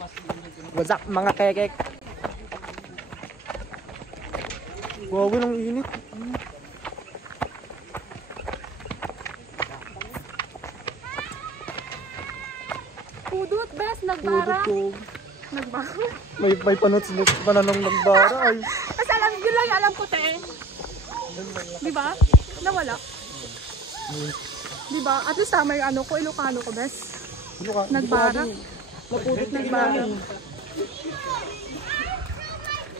What's up mga kekek? Wow, ang init. Pudot, best, nagbara. Pudot ko. Nagbara? May pananong nagbara ay. Kasi yun lang alam ko, te. Diba? Nawala. Diba? At least may ano ko, Ilocano ko, best. Nagbara. Nagbara.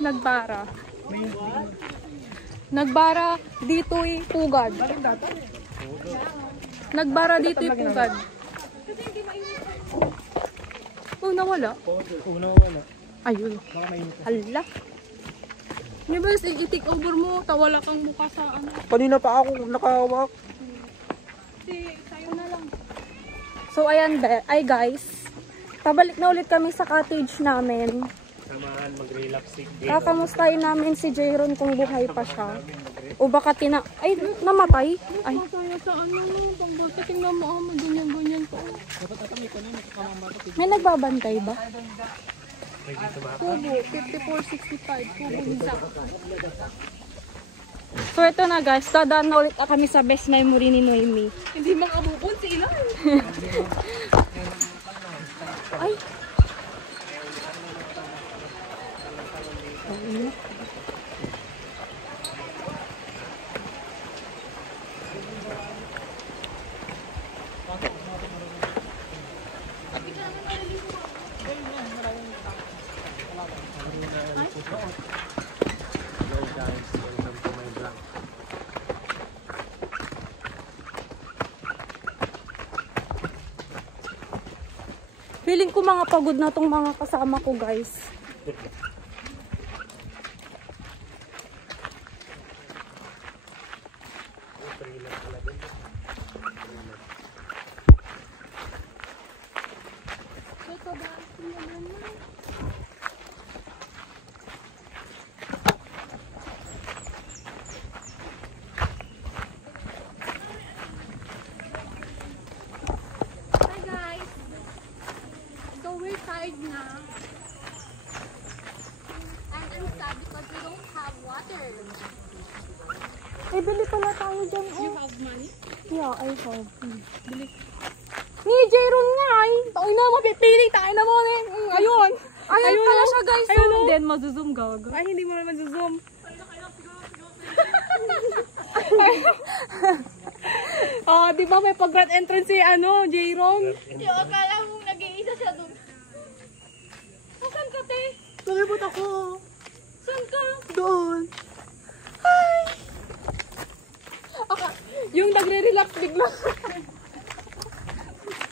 Nagbara. Nagbara dito'y pugad. Nagbara dito'y pugad. Oh, nawala. Ayun. Hala. Di ba, i-take over mo, tawala kang mukha sa ano. Kanina pa ako nakahawak. Sayo na lang. So, ayan, ay guys. Pabalik na ulit kami sa cottage namin. Samahan, mag-relax. Kakamustahin namin si Jayron kung buhay pa siya. O baka ay, namatay. Ay. Masaya sa ano, pang-bata, tingnan mo, ganyan-ganyan pa. May nagbabantay ba? Kubo, 5465. Kubo nisa. So ito na guys, dadaan na ulit kami sa best memory ni Noemi. Hindi makabubon si Ilan. Ay. Hello guys, welcome to my vlog. Feeling ko mga pagod na tong mga kasama ko guys. Eh, bili pala tayo dyan. Oh. You have money? Yeah, I have. Bili. Ni Jayron nga ay. Tayo na, mapipili. Tayo na mo. Ayun. Ayun pala siya guys. Ayun. And then, mazuzoom gag. Ay, hindi mo naman mazuzoom. Oh, di ba may pag-grand entrance si ano, Jayron? Yung akala mong nag-iisa siya doon. Saan ka, te? Nakibot ako. Saan ka? Doon. Hi! Okay. Yung nagre-relax bigla.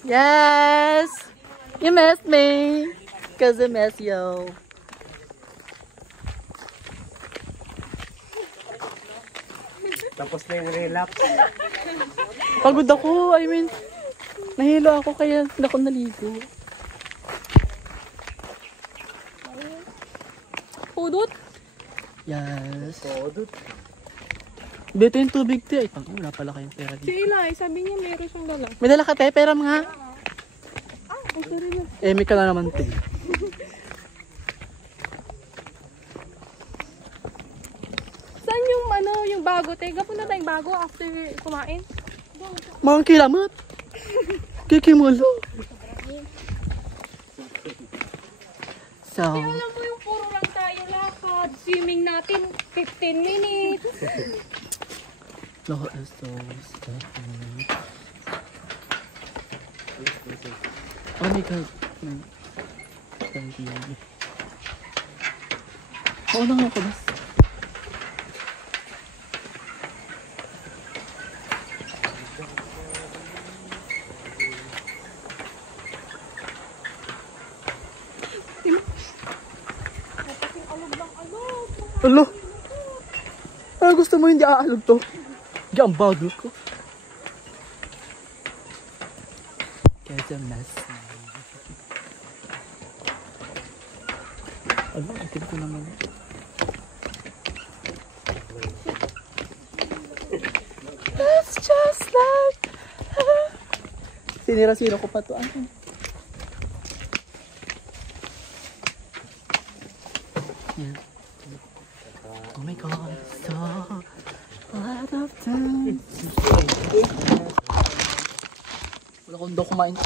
Yes! You missed me. Cause I miss you. Tapos na yung relax. Pagod ako. I mean, nahilo ako kaya hindi ako naligo. Pudot? Yes. Pudot. Dito yung tubig te. Ay, wala pala kayong pera Si dito. Eli, sabi niya meron siyang dala. May dala ka te, pera mga. Ay, sorry na. Eh, may ka na naman te. Saan yung ano, yung bago? Tega po na tayong bago after kumain. Mga kilamot. Kikimulo. So, Alam mo yung puro lang tayo lakad. Swimming natin 15 minutes. look at those stuff. Oh my god. Thank you. Oo na nga ako bas. Alo? Ah, gusto mo hindi aalog to? Hindi ang bago ko. Kaya mess. Ano? Itim ko naman. It's just like... Sinira-sira ko pa to. Ano? Yeah. Oh my God, so a lot of time. Wala akong daw kumain.